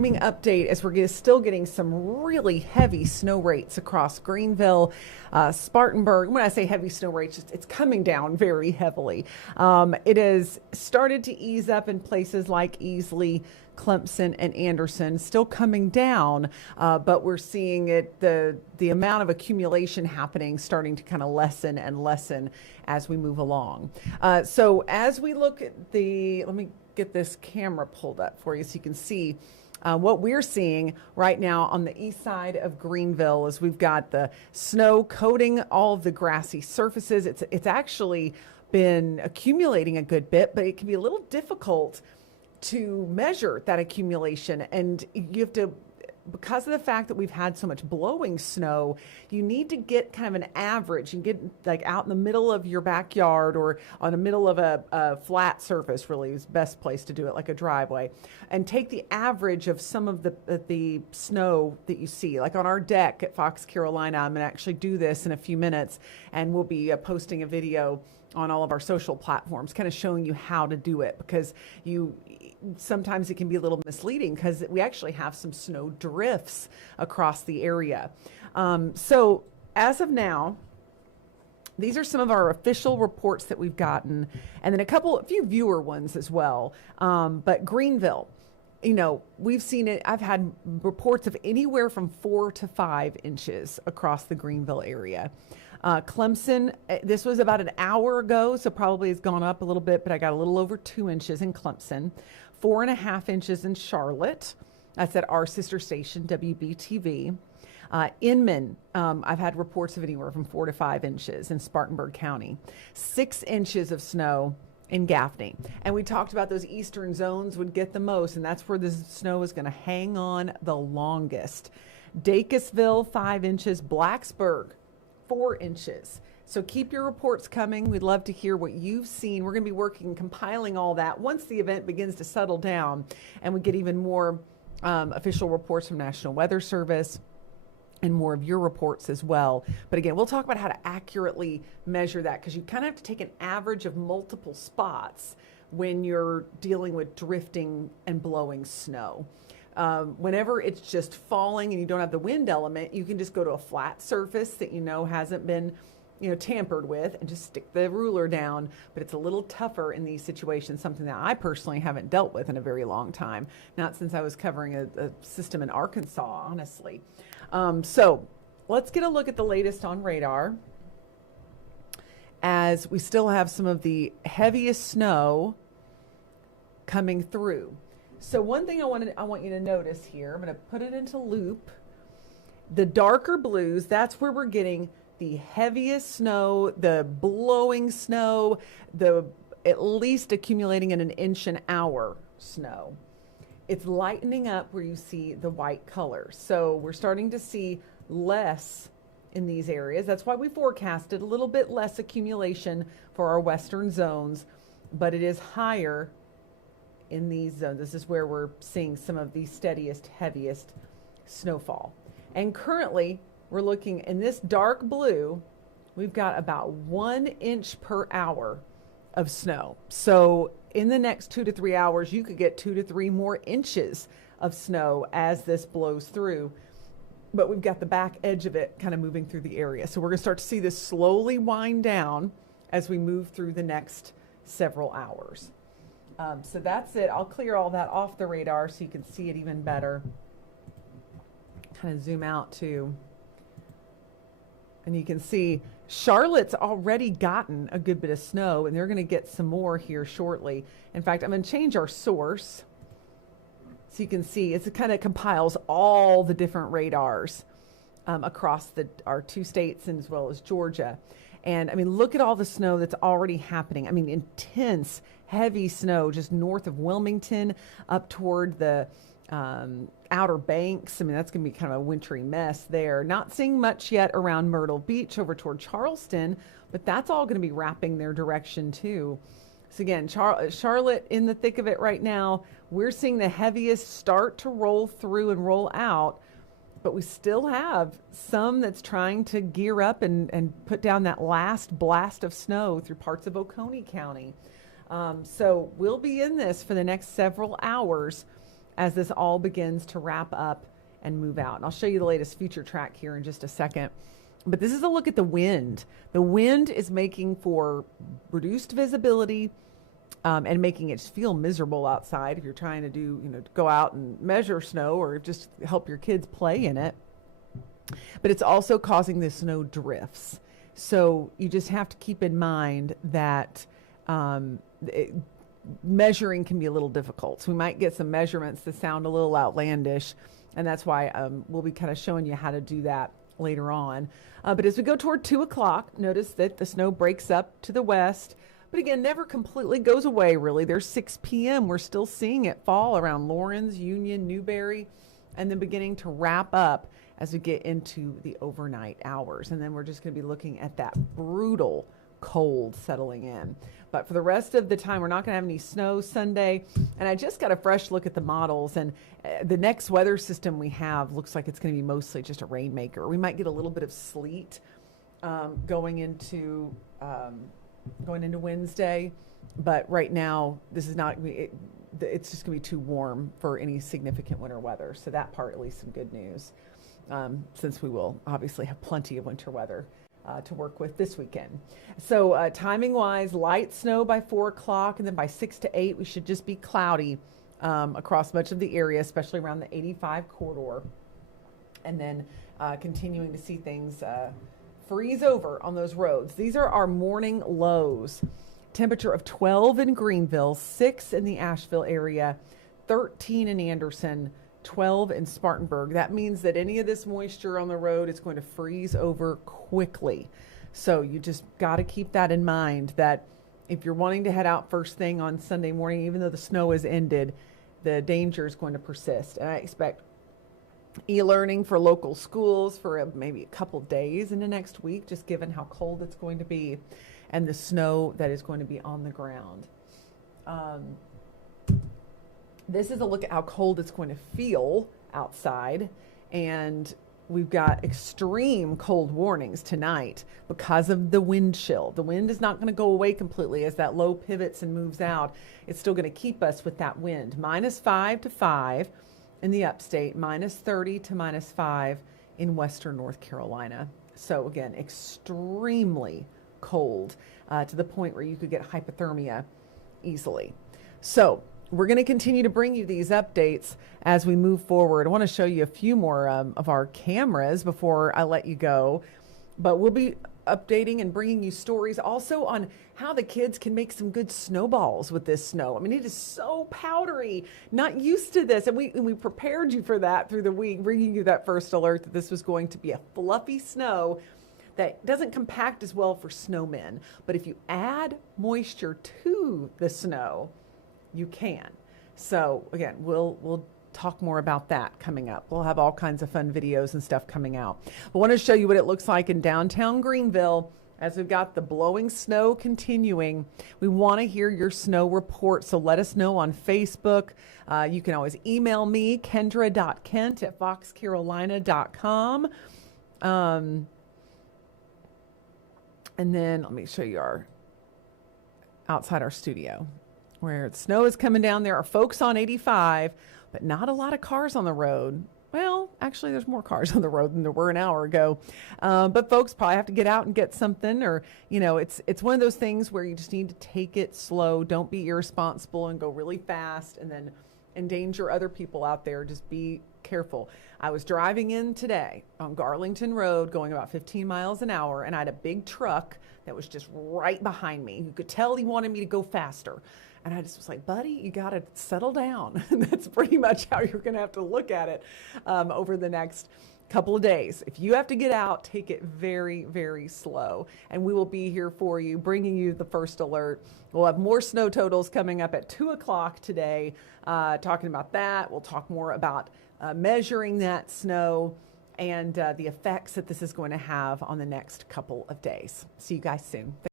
Update as we're still getting some really heavy snow rates across Greenville, Spartanburg. When I say heavy snow rates, it's coming down very heavily. It has started to ease up in places like Easley, Clemson, and Anderson, still coming down, but we're seeing the amount of accumulation happening starting to kind of lessen and lessen as we move along. So as we look at let me get this camera pulled up for you so you can see what we're seeing right now on the east side of Greenville is we've got the snow coating all of the grassy surfaces. It's actually been accumulating a good bit, but it can be a little difficult to measure that accumulation. And you have to, because of the fact that we've had so much blowing snow, you need to get kind of an average and get like out in the middle of your backyard or on the middle of a flat surface, really is the best place to do it, like a driveway, and take the average of some of the snow that you see. Like on our deck at Fox Carolina, I'm going to actually do this in a few minutes, and we'll be posting a video on all of our social platforms kind of showing you how to do it, because sometimes it can be a little misleading because we actually have some snow drifts across the area. So as of now, these are some of our official reports that we've gotten, and then a few viewer ones as well. But Greenville, we've seen it. I've had reports of anywhere from 4 to 5 inches across the Greenville area. Clemson, this was about an hour ago, so probably has gone up a little bit, but I got a little over 2 inches in Clemson, 4.5 inches in Charlotte. That's at our sister station, WBTV. Inman, I've had reports of anywhere from 4 to 5 inches in Spartanburg County, 6 inches of snow in Gaffney. And we talked about those eastern zones would get the most, and that's where the snow is going to hang on the longest. Dacusville, 5 inches, Blacksburg, 4 inches. So keep your reports coming. We'd love to hear what you've seen. We're going to be compiling all that once the event begins to settle down and we get even more official reports from National Weather Service and more of your reports as well. But again, we'll talk about how to accurately measure that, because you kind of have to take an average of multiple spots when you're dealing with drifting and blowing snow. Whenever it's just falling and you don't have the wind element, you can just go to a flat surface that hasn't been tampered with and just stick the ruler down. But it's a little tougher in these situations, something that I personally haven't dealt with in a very long time, not since I was covering a system in Arkansas, honestly. So let's get a look at the latest on radar, as we still have some of the heaviest snow coming through. So one thing I want you to notice here, I'm going to put it into loop. The darker blues, that's where we're getting the heaviest snow, the blowing snow, the at least accumulating in an inch an hour snow. It's lightening up where you see the white color. So we're starting to see less in these areas. That's why we forecasted a little bit less accumulation for our western zones, but it is higher in these zones. This is where we're seeing some of the steadiest, heaviest snowfall. And currently, we're looking in this dark blue, we've got about 1 inch per hour of snow. So in the next 2 to 3 hours, you could get 2 to 3 more inches of snow as this blows through. But we've got the back edge of it kind of moving through the area. So we're going to start to see this slowly wind down as we move through the next several hours. So that's it. I'll clear all that off the radar so you can see it even better. Kind of zoom out too. And you can see Charlotte's already gotten a good bit of snow, and they're going to get some more here shortly. In fact, I'm going to change our source so you can see it kind of compiles all the different radars across our 2 states and as well as Georgia. And I mean, look at all the snow that's already happening. I mean, intense, heavy snow just north of Wilmington up toward the Outer Banks. I mean, that's going to be kind of a wintry mess there. Not seeing much yet around Myrtle Beach over toward Charleston, but that's all going to be wrapping their direction too. So again, Charlotte in the thick of it right now. We're seeing the heaviest start to roll through and roll out, but we still have some that's trying to gear up and put down that last blast of snow through parts of Oconee County. So we'll be in this for the next several hours as this all begins to wrap up and move out. And I'll show you the latest future track here in just a second. But this is a look at the wind. The wind is making for reduced visibility and making it feel miserable outside if you're trying to go out and measure snow or just help your kids play in it. But it's also causing the snow drifts. So you just have to keep in mind that measuring can be a little difficult. So we might get some measurements that sound a little outlandish, and that's why we'll be kind of showing you how to do that later on. But as we go toward 2 o'clock, notice that the snow breaks up to the west, but again, never completely goes away, really. There's 6 p.m. We're still seeing it fall around Lawrence, Union, Newberry, and then beginning to wrap up as we get into the overnight hours. And then we're just going to be looking at that brutal cold settling in. But for the rest of the time, we're not going to have any snow Sunday. And I just got a fresh look at the models, and the next weather system we have looks like it's going to be mostly just a rainmaker. We might get a little bit of sleet going into Wednesday, but right now this is not. It's just going to be too warm for any significant winter weather. So that part, at least, some good news, since we will obviously have plenty of winter weather to work with this weekend. So timing wise, light snow by 4 o'clock, and then by 6 to 8 we should just be cloudy across much of the area, especially around the 85 corridor, and then continuing to see things freeze over on those roads. These are our morning lows. Temperature of 12 in Greenville, 6 in the Asheville area, 13 in Anderson, 12 in Spartanburg. That means that any of this moisture on the road is going to freeze over quickly. So you just got to keep that in mind, that if you're wanting to head out first thing on Sunday morning, even though the snow has ended, the danger is going to persist. And I expect e-learning for local schools for maybe a couple days into next week, just given how cold it's going to be and the snow that is going to be on the ground. This is a look at how cold it's going to feel outside, and we've got extreme cold warnings tonight because of the wind chill. The wind is not going to go away completely as that low pivots and moves out. It's still going to keep us with that wind. -5 to 5 in the upstate, -30 to -5 in western North Carolina. So again, extremely cold to the point where you could get hypothermia easily. So we're going to continue to bring you these updates as we move forward. I want to show you a few more of our cameras before I let you go, but we'll be updating and bringing you stories also on how the kids can make some good snowballs with this snow. I mean, it is so powdery, not used to this. And we prepared you for that through the week, bringing you that first alert that this was going to be a fluffy snow that doesn't compact as well for snowmen. But if you add moisture to the snow, you can. So again, we'll talk more about that coming up. We'll have all kinds of fun videos and stuff coming out. I want to show you what it looks like in downtown Greenville as we've got the blowing snow continuing. We want to hear your snow report, so let us know on Facebook. You can always email me, kendra.kent@foxcarolina.com. And then let me show you our outside our studio where the snow is coming down. There are folks on 85, but not a lot of cars on the road. Well, actually, there's more cars on the road than there were an hour ago. But folks probably have to get out and get something, or, it's one of those things where you just need to take it slow. Don't be irresponsible and go really fast and then endanger other people out there. Just be careful. I was driving in today on Garlington Road going about 15 miles an hour, and I had a big truck that was just right behind me. You could tell he wanted me to go faster. And I just was like, buddy, you got to settle down. And that's pretty much how you're going to have to look at it over the next couple of days. If you have to get out, take it very, very slow. And we will be here for you, bringing you the first alert. We'll have more snow totals coming up at 2 o'clock today, talking about that. We'll talk more about measuring that snow and the effects that this is going to have on the next couple of days. See you guys soon.